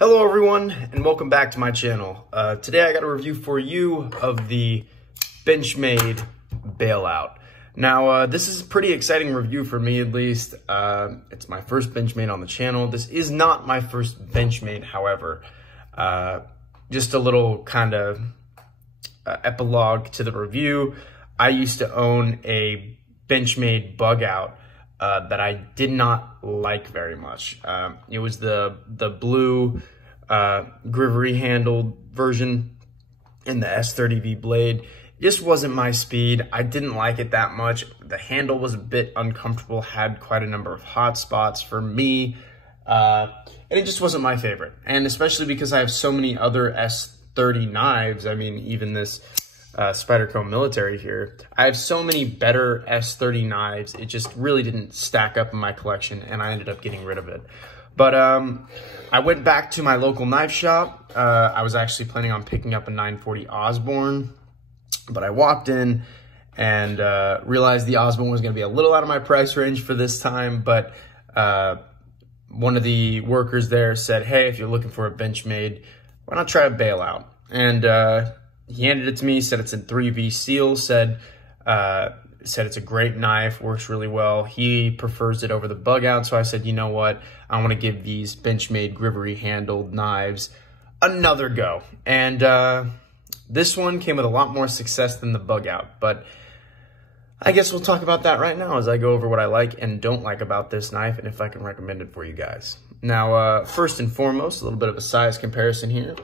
Hello everyone and welcome back to my channel. Today I got a review for you of the Benchmade Bailout. Now this is a pretty exciting review for me at least. It's my first Benchmade on the channel. This is not my first Benchmade, however. Just a little kind of epilogue to the review. I used to own a Benchmade bug out that I did not like very much. It was the blue Grivory handled version in the S30V blade. It just wasn't my speed. I didn't like it that much. The handle was a bit uncomfortable, had quite a number of hot spots for me, and it just wasn't my favorite. And especially because I have so many other S30 knives, I mean, even this Spyderco military here, I have so many better S30 knives. It just really didn't stack up in my collection and I ended up getting rid of it. But I went back to my local knife shop. I was actually planning on picking up a 940 Osborne, but I walked in and realized the Osborne was going to be a little out of my price range for this time. But one of the workers there said, hey, if you're looking for a Benchmade, why not try a Bailout? And he handed it to me, said it's in 3V seal, said it's a great knife, works really well. He prefers it over the bug out, so I said, you know what? I want to give these Benchmade Grivory handled knives another go. And this one came with a lot more success than the bug out, but I guess we'll talk about that right now as I go over what I like and don't like about this knife and if I can recommend it for you guys. Now, first and foremost, a little bit of a size comparison here.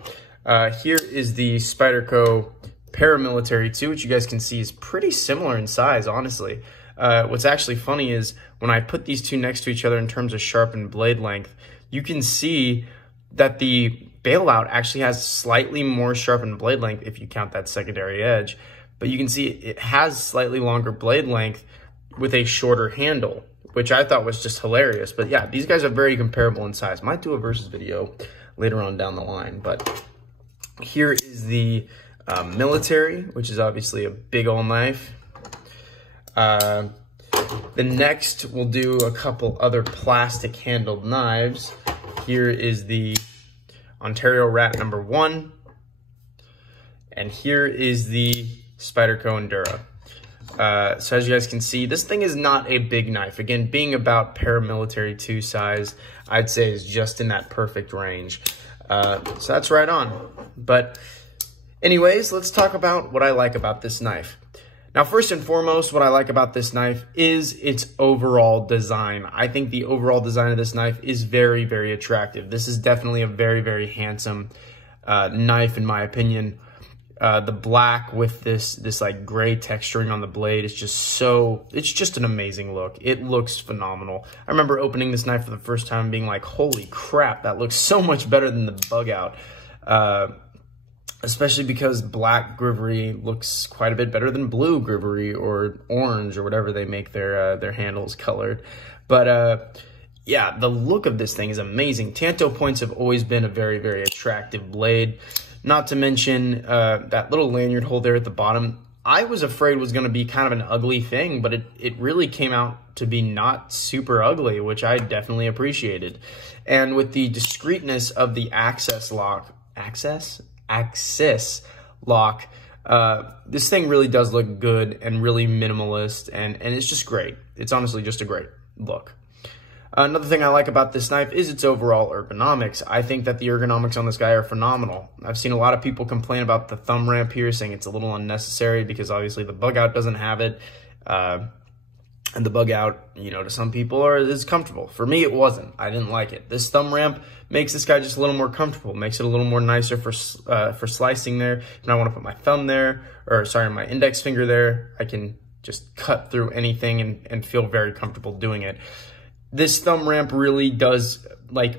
Here is the Spyderco Paramilitary 2, which you guys can see is pretty similar in size, honestly. What's actually funny is when I put these two next to each other in terms of sharpened blade length, you can see that the Bailout actually has slightly more sharpened blade length if you count that secondary edge. But you can see it has slightly longer blade length with a shorter handle, which I thought was just hilarious. But yeah, these guys are very comparable in size. Might do a versus video later on down the line, but here is the military, which is obviously a big old knife. The next, we'll do a couple other plastic handled knives. Here is the Ontario Rat number 1. And here is the Spyderco Endura. So as you guys can see, this thing is not a big knife. Again, being about paramilitary 2 size, I'd say is just in that perfect range. So that's right on. But anyways, let's talk about what I like about this knife. Now, first and foremost, what I like about this knife is its overall design. I think the overall design of this knife is very, very attractive. This is definitely a very, very handsome knife, in my opinion. The black with this like gray texturing on the blade is just it's just an amazing look. It looks phenomenal. I remember opening this knife for the first time and being like, holy crap, that looks so much better than the bug out. Especially because black Grivory looks quite a bit better than blue Grivory or orange or whatever they make their handles colored. But yeah, the look of this thing is amazing. Tanto points have always been a very, very attractive blade. Not to mention that little lanyard hole there at the bottom. I was afraid was going to be kind of an ugly thing, but it really came out to be not super ugly, which I definitely appreciated. And with the discreetness of the axis lock, this thing really does look good and really minimalist, and it's just great. It's honestly just a great look. Another thing I like about this knife is its overall ergonomics. I think that the ergonomics on this guy are phenomenal. I've seen a lot of people complain about the thumb ramp here, saying it's a little unnecessary because obviously the bug out doesn't have it. And the bug out, you know, to some people is comfortable. For me, it wasn't. I didn't like it. This thumb ramp makes this guy just a little more comfortable, makes it a little more nicer for slicing there. And I want to put my thumb there, or sorry, my index finger there. I can just cut through anything and feel very comfortable doing it. This thumb ramp really does like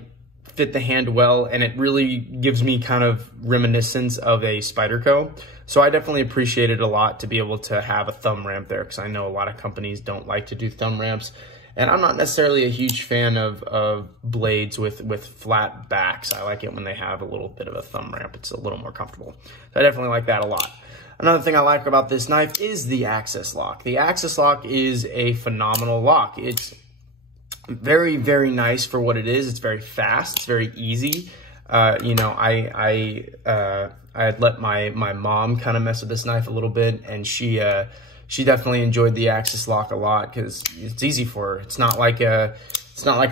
fit the hand well, and it really gives me kind of reminiscence of a Spyderco. So I definitely appreciate it a lot to be able to have a thumb ramp there, because I know a lot of companies don't like to do thumb ramps. And I'm not necessarily a huge fan of blades with flat backs. I like it when they have a little bit of a thumb ramp. It's a little more comfortable. So I definitely like that a lot. Another thing I like about this knife is the axis lock. The axis lock is a phenomenal lock. It's very, very nice for what it is. It's very fast. It's very easy. You know, I had let my mom kind of mess with this knife a little bit, and she definitely enjoyed the axis lock a lot because it's easy for her. It's not like a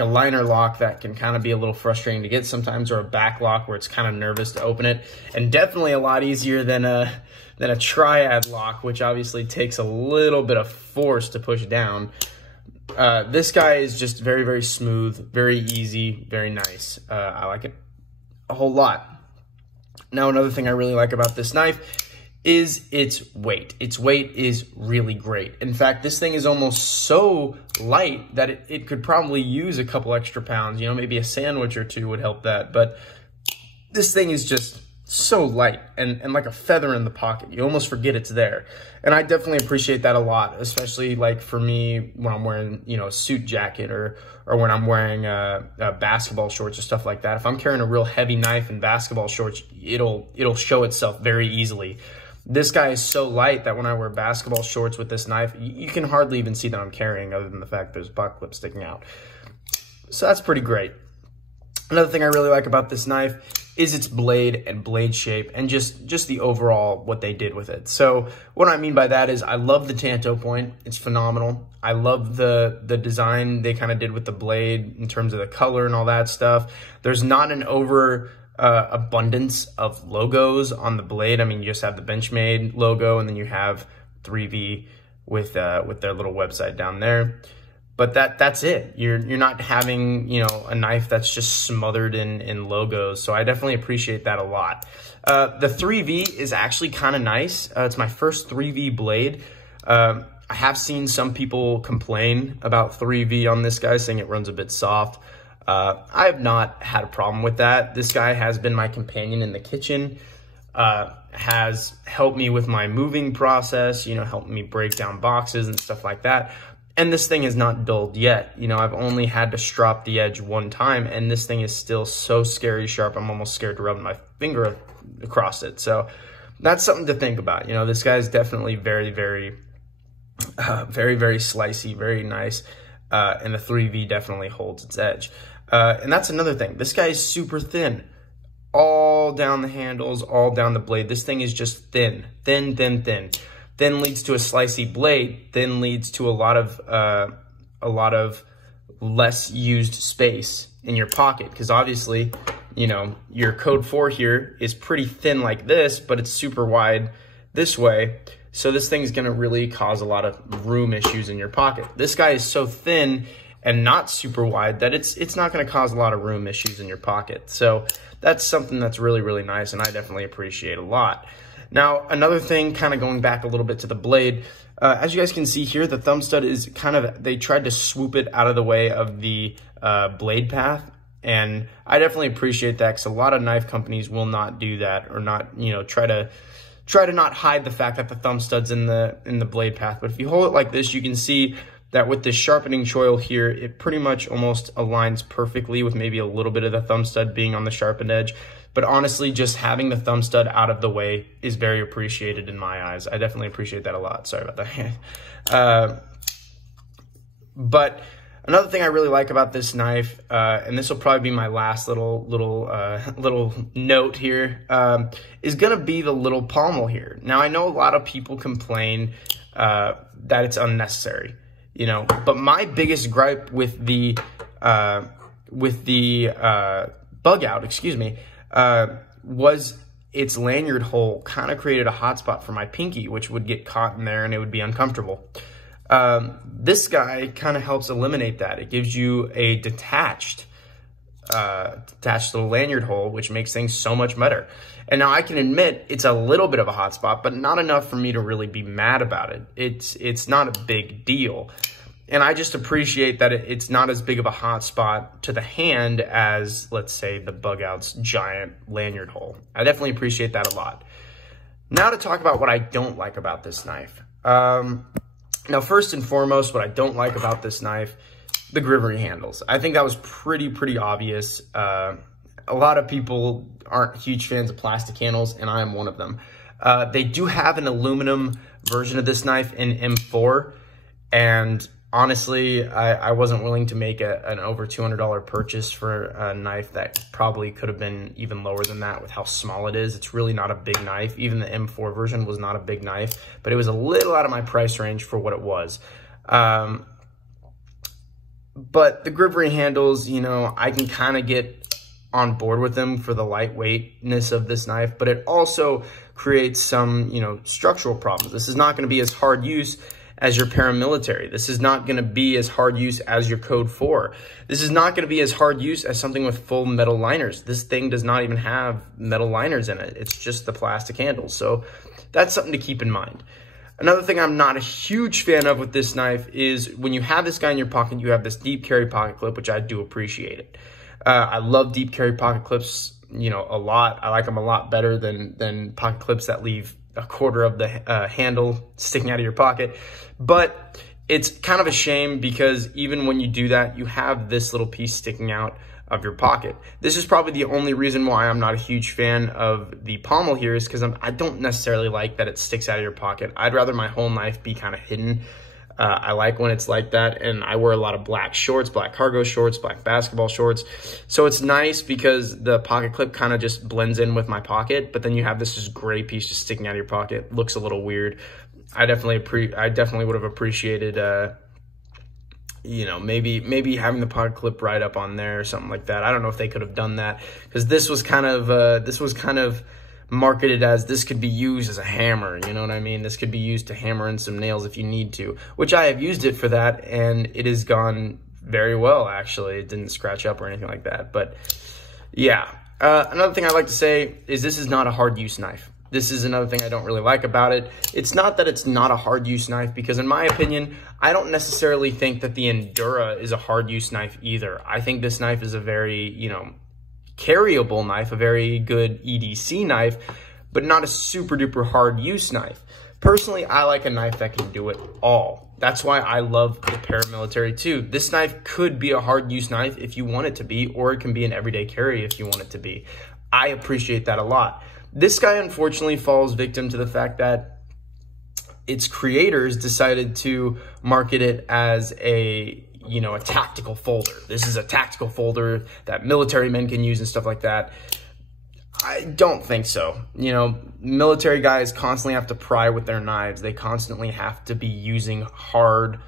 liner lock that can kind of be a little frustrating to get sometimes, or a back lock where it's kind of nervous to open it, and definitely a lot easier than a triad lock, which obviously takes a little bit of force to push down. This guy is just very, very smooth, very easy, very nice. I like it a whole lot. Now, another thing I really like about this knife is its weight. Its weight is really great. In fact, this thing is almost so light that it could probably use a couple extra pounds. You know, maybe a sandwich or two would help that. But this thing is just so light and like a feather in the pocket. You almost forget it's there. And I definitely appreciate that a lot, especially like for me when I'm wearing, you know, a suit jacket or when I'm wearing basketball shorts or stuff like that. If I'm carrying a real heavy knife in basketball shorts, it'll show itself very easily. This guy is so light that when I wear basketball shorts with this knife, you can hardly even see that I'm carrying, other than the fact there's butt clip sticking out. So that's pretty great. Another thing I really like about this knife is its blade and blade shape, and just the overall what they did with it. So what I mean by that is I love the tanto point. It's phenomenal. I love the design they kind of did with the blade in terms of the color and all that stuff. There's not an abundance of logos on the blade. I mean, you just have the Benchmade logo, and then you have 3V with their little website down there. But that's it. You're not having, you know, a knife that's just smothered in logos. So I definitely appreciate that a lot. The 3V is actually kind of nice. It's my first 3V blade. I have seen some people complain about 3V on this guy, saying it runs a bit soft. I have not had a problem with that. This guy has been my companion in the kitchen, has helped me with my moving process, you know, helped me break down boxes and stuff like that. And this thing is not dulled yet. You know, I've only had to strop the edge one time, and this thing is still so scary sharp, I'm almost scared to rub my finger across it. So that's something to think about. You know, this guy is definitely very, very, very, very slicey, very nice. And the 3V definitely holds its edge. And that's another thing. This guy is super thin. All down the handles, all down the blade. This thing is just thin, thin, thin, thin. Thin leads to a slicey blade. Thin leads to a lot of less used space in your pocket. Because obviously, you know, your code 4 here is pretty thin like this, but it's super wide this way. So this thing's gonna really cause a lot of room issues in your pocket. This guy is so thin and not super wide that it's not gonna cause a lot of room issues in your pocket. So that's something that's really, really nice, and I definitely appreciate a lot. Now, another thing, kind of going back a little bit to the blade, as you guys can see here, the thumb stud is kind of, they tried to swoop it out of the way of the blade path. And I definitely appreciate that, because a lot of knife companies will not do that, or not, you know, try to not hide the fact that the thumb stud's in the blade path. But if you hold it like this, you can see that with this sharpening choil here, it pretty much almost aligns perfectly, with maybe a little bit of the thumb stud being on the sharpened edge. But honestly, just having the thumb stud out of the way is very appreciated in my eyes. I definitely appreciate that a lot. Sorry about that. But another thing I really like about this knife, and this will probably be my last little note here, is gonna be the little pommel here. Now, I know a lot of people complain that it's unnecessary, you know, but my biggest gripe with the bug out, excuse me, was its lanyard hole kind of created a hot spot for my pinky, which would get caught in there and it would be uncomfortable. This guy kind of helps eliminate that. It gives you a detached little lanyard hole, which makes things so much better. And now I can admit it's a little bit of a hot spot, but not enough for me to really be mad about it. It's not a big deal. And I just appreciate that it's not as big of a hot spot to the hand as, let's say, the bug out's giant lanyard hole. I definitely appreciate that a lot. Now to talk about what I don't like about this knife. Now, first and foremost, what I don't like about this knife, the Grivory handles. I think that was pretty obvious. A lot of people aren't huge fans of plastic handles, and I am one of them. They do have an aluminum version of this knife in M4, and honestly, I wasn't willing to make an over $200 purchase for a knife that probably could have been even lower than that with how small it is. It's really not a big knife. Even the M4 version was not a big knife, but it was a little out of my price range for what it was. But the Grivory handles, you know, I can kind of get on board with them for the lightweightness of this knife, but it also creates some, you know, structural problems. This is not going to be as hard use as your paramilitary. This is not going to be as hard use as your Code 4. This is not going to be as hard use as something with full metal liners. This thing does not even have metal liners in it. It's just the plastic handles. So that's something to keep in mind. Another thing I'm not a huge fan of with this knife is when you have this guy in your pocket, you have this deep carry pocket clip, which I do appreciate it. I love deep carry pocket clips, you know, a lot. I like them a lot better than pocket clips that leave a quarter of the handle sticking out of your pocket. But it's kind of a shame because even when you do that, you have this little piece sticking out of your pocket. This is probably the only reason why I'm not a huge fan of the pommel here, is because I don't necessarily like that it sticks out of your pocket. I'd rather my whole knife be kind of hidden. I like when it's like that, and I wear a lot of black shorts, black cargo shorts, black basketball shorts. So it's nice because the pocket clip kind of just blends in with my pocket, but then you have this just gray piece just sticking out of your pocket. Looks a little weird. I definitely would have appreciated you know, maybe having the pocket clip right up on there or something like that. I don't know if they could have done that, because this was kind of marketed as this could be used as a hammer, you know what I mean? This could be used to hammer in some nails if you need to, which I have used it for that, and it has gone very well, actually. It didn't scratch up or anything like that, but yeah. Another thing I'd like to say is this is not a hard use knife. This is another thing I don't really like about it. It's not that it's not a hard use knife, because in my opinion, I don't necessarily think that the Endura is a hard use knife either. I think this knife is a very, you know, carryable knife, a very good EDC knife, but not a super duper hard use knife. Personally, I like a knife that can do it all. That's why I love the paramilitary too. This knife could be a hard use knife if you want it to be, or it can be an everyday carry if you want it to be. I appreciate that a lot. This guy unfortunately falls victim to the fact that its creators decided to market it as a, you know, a tactical folder. This is a tactical folder that military men can use and stuff like that. I don't think so. You know, military guys constantly have to pry with their knives. They constantly have to be using hard,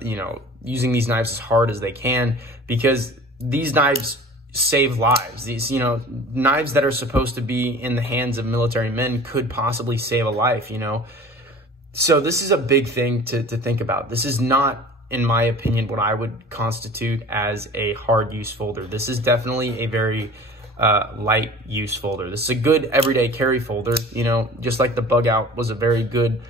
you know, using these knives as hard as they can, because these knives save lives. These, you know, knives that are supposed to be in the hands of military men could possibly save a life, you know. So this is a big thing to think about. This is not, in my opinion, what I would constitute as a hard use folder. This is definitely a very light use folder. This is a good everyday carry folder, you know, just like the Bug Out was a very good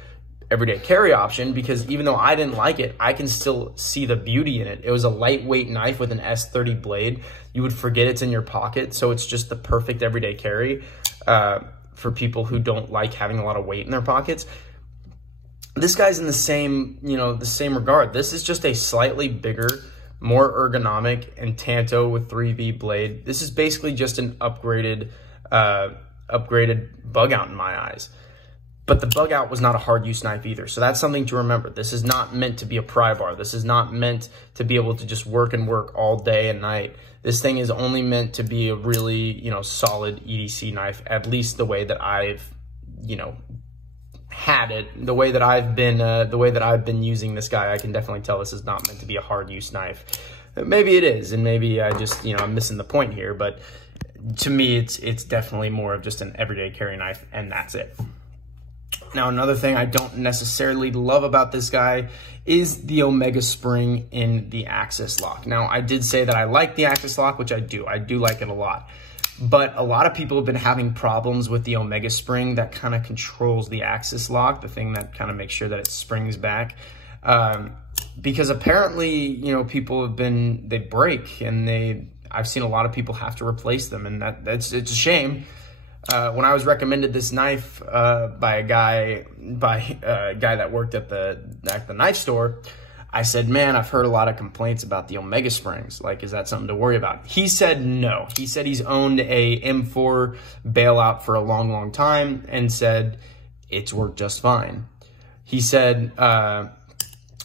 everyday carry option, because even though I didn't like it, I can still see the beauty in it. It was a lightweight knife with an S30 blade. You would forget it's in your pocket, so it's just the perfect everyday carry for people who don't like having a lot of weight in their pockets. This guy's in the same, you know, the same regard. This is just a slightly bigger, more ergonomic, and Tanto with 3V blade. This is basically just an upgraded Bug Out in my eyes. But the Bug Out was not a hard use knife either. So that's something to remember. This is not meant to be a pry bar. This is not meant to be able to just work and work all day and night. This thing is only meant to be a really, you know, solid EDC knife, at least the way that I've, you know, had it, the way that I've been using this guy. I can definitely tell this is not meant to be a hard use knife. Maybe it is, and maybe I just, you know, I'm missing the point here, but to me, it's definitely more of just an everyday carry knife, and that's it. Now, another thing I don't necessarily love about this guy is the Omega spring in the axis lock. Now, I did say that I like the axis lock, which I do. I do like it a lot. But a lot of people have been having problems with the Omega spring that kind of controls the axis lock, the thing that kind of makes sure that it springs back. Because apparently, you know, people have been, they break, and I've seen a lot of people have to replace them, and it's a shame. When I was recommended this knife by a guy that worked at the knife store, I said, man, I've heard a lot of complaints about the Omega springs. Like, is that something to worry about? He said no. He said he's owned a M4 Bailout for a long, long time and said it's worked just fine. He said,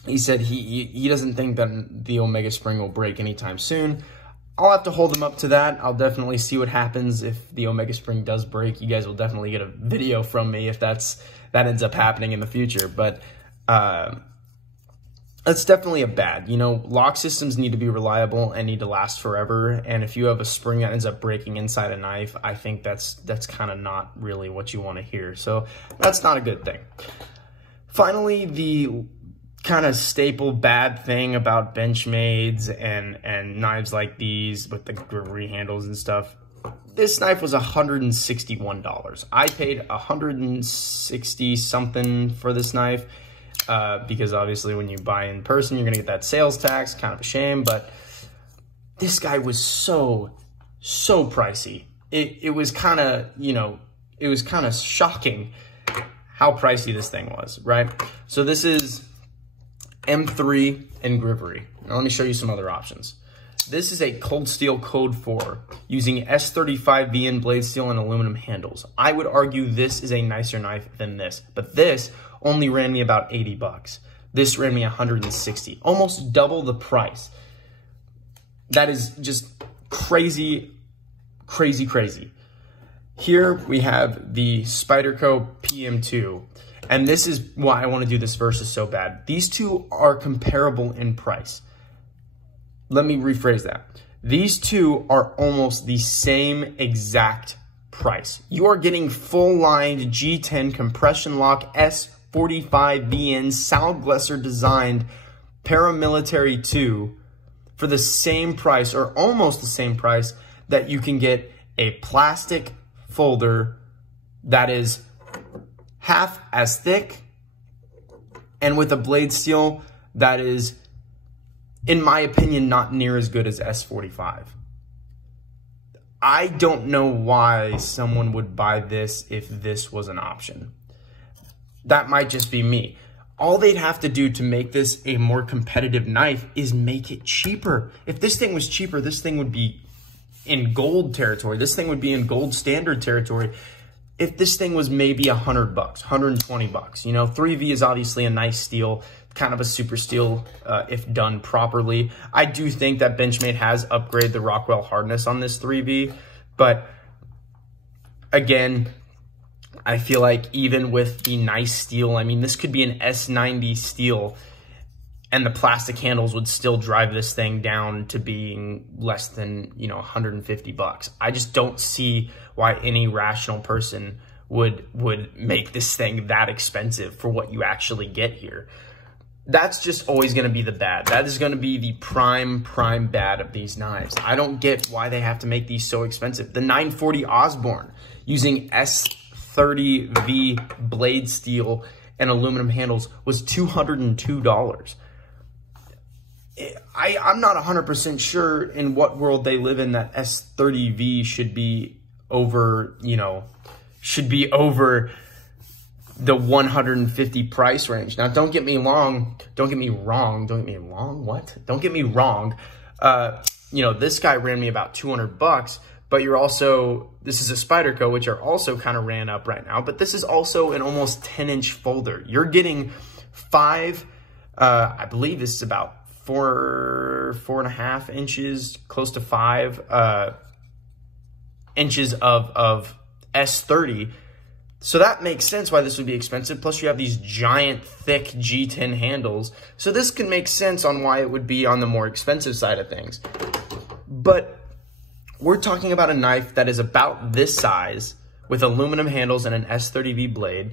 he said he doesn't think that the Omega Spring will break anytime soon. I'll have to hold him up to that. I'll definitely see what happens if the Omega Spring does break. You guys will definitely get a video from me if that ends up happening in the future. But that's definitely a bad. You know, lock systems need to be reliable and need to last forever. And if you have a spring that ends up breaking inside a knife, I think that's kind of not really what you want to hear. So that's not a good thing. Finally, the kind of staple bad thing about Benchmades and knives like these with the Grivory handles and stuff, this knife was $161. I paid $160 something for this knife because obviously when you buy in person, you're gonna get that sales tax, kind of a shame, but this guy was so pricey. It was kind of, you know, it was kind of shocking how pricey this thing was, right? So this is M3 and Grivory. Now let me show you some other options. This is a cold steel code 4 using S35 VN blade steel and aluminum handles. I would argue this is a nicer knife than this, but this only ran me about 80 bucks. This ran me 160, almost double the price. That is just crazy, crazy, crazy. Here we have the Spyderco PM2. And this is why I want to do this versus so bad. These two are comparable in price. Let me rephrase that. These two are almost the same exact price. You are getting full-lined G10 compression lock S45 VN Salglesser designed paramilitary 2 for the same price, or almost the same price, that you can get a plastic folder that is half as thick and with a blade steel that is, in my opinion, not near as good as S45. I don't know why someone would buy this if this was an option. That might just be me. All they'd have to do to make this a more competitive knife is make it cheaper. If this thing was cheaper, this thing would be in gold territory. This thing would be in gold standard territory. If this thing was maybe $100 bucks, 120 bucks, you know, 3V is obviously a nice steel, kind of a super steel if done properly. I do think that Benchmade has upgraded the Rockwell hardness on this 3V, but again, I feel like even with the nice steel, I mean, this could be an S90 steel and the plastic handles would still drive this thing down to being less than, you know, 150 bucks. I just don't see why any rational person would make this thing that expensive for what you actually get here. That's just always going to be the bad. That is going to be the prime bad of these knives. I don't get why they have to make these so expensive. The 940 Osborne using S30V blade steel and aluminum handles was $202. I'm not 100% sure in what world they live in that S30V should be over, you know, should be over the 150 price range. Now, don't get me wrong. You know, this guy ran me about 200 bucks, but you're also, this is a Spyderco, which are also kind of ran up right now, but this is also an almost 10-inch folder. You're getting I believe this is about 4.5 inches, close to 5 inches of S30. So that makes sense why this would be expensive. Plus you have these giant thick G10 handles. So this can make sense on why it would be on the more expensive side of things. But we're talking about a knife that is about this size with aluminum handles and an S30V blade.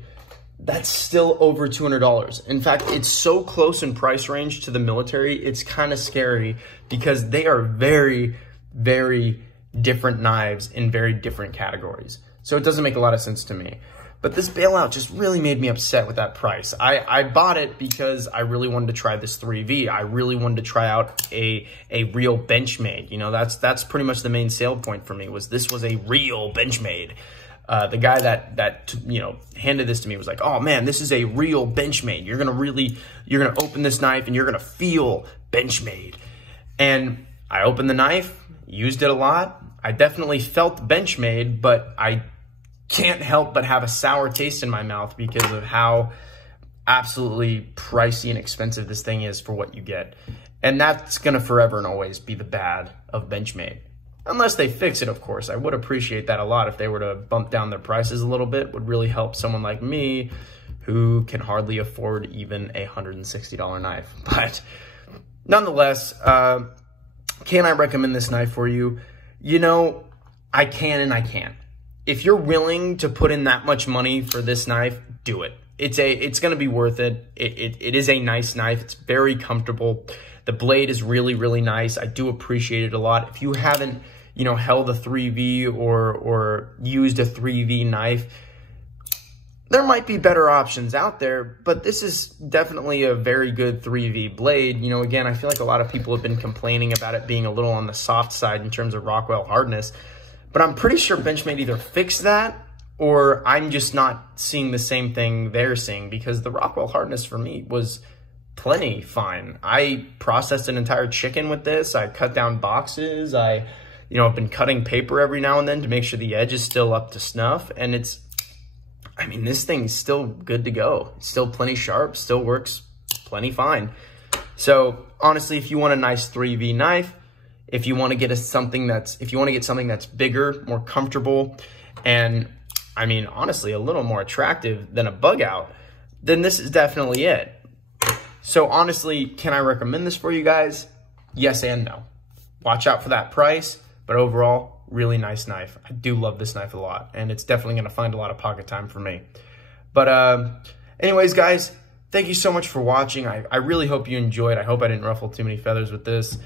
That's still over $200. In fact, it's so close in price range to the military, it's kind of scary because they are very, very different knives in very different categories. So it doesn't make a lot of sense to me. But this Bailout just really made me upset with that price. I bought it because I really wanted to try this 3V. I really wanted to try out a real Benchmade. You know, that's pretty much the main sale point for me, was this was a real Benchmade. The guy that you know, handed this to me was like, oh man, this is a real Benchmade. You're gonna open this knife and you're gonna feel Benchmade. And I opened the knife, used it a lot. I definitely felt Benchmade, but I can't help but have a sour taste in my mouth because of how absolutely pricey and expensive this thing is for what you get. And that's going to forever and always be the bad of Benchmade. Unless they fix it, of course. I would appreciate that a lot if they were to bump down their prices a little bit. Would really help someone like me who can hardly afford even a $160 knife. But nonetheless, can I recommend this knife for you? You know, I can and I can't. If you're willing to put in that much money for this knife, do it. It's going to be worth it. It is a nice knife. It's very comfortable. The blade is really, really nice. I do appreciate it a lot. If you haven't, you know, held a 3V or used a 3V knife, there might be better options out there, but this is definitely a very good 3V blade. You know, again, I feel like a lot of people have been complaining about it being a little on the soft side in terms of Rockwell hardness, but I'm pretty sure Benchmade either fixed that or I'm just not seeing the same thing they're seeing, because the Rockwell hardness for me was plenty fine. I processed an entire chicken with this. I cut down boxes. I've been cutting paper every now and then to make sure the edge is still up to snuff. And this thing's still good to go. It's still plenty sharp, still works plenty fine. So honestly, if you want a nice 3V knife, if you want to get something that's bigger, more comfortable, and honestly, a little more attractive than a bug out, then this is definitely it. So honestly, can I recommend this for you guys? Yes and no. Watch out for that price, but overall, really nice knife. I do love this knife a lot, and it's definitely going to find a lot of pocket time for me. But anyways, guys, thank you so much for watching. I really hope you enjoyed. I hope I didn't ruffle too many feathers with this.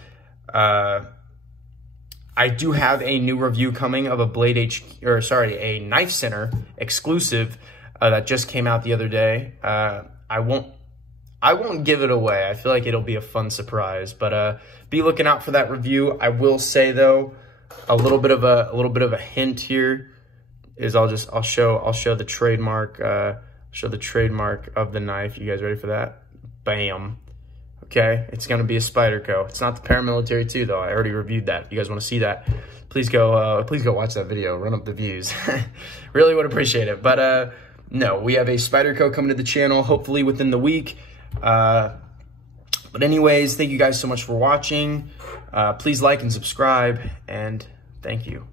I do have a new review coming of a Knife Center exclusive that just came out the other day. I won't give it away. I feel like it'll be a fun surprise, but be looking out for that review. I will say though, a little bit of a hint here is I'll show the trademark of the knife. You guys ready for that? Bam. Okay, it's gonna be a Spyderco. It's not the Paramilitary 2 though. I already reviewed that. If you guys want to see that, please go watch that video. Run up the views. Really would appreciate it. But no, we have a Spyderco coming to the channel hopefully within the week. But anyways, thank you guys so much for watching. Please like and subscribe, and thank you.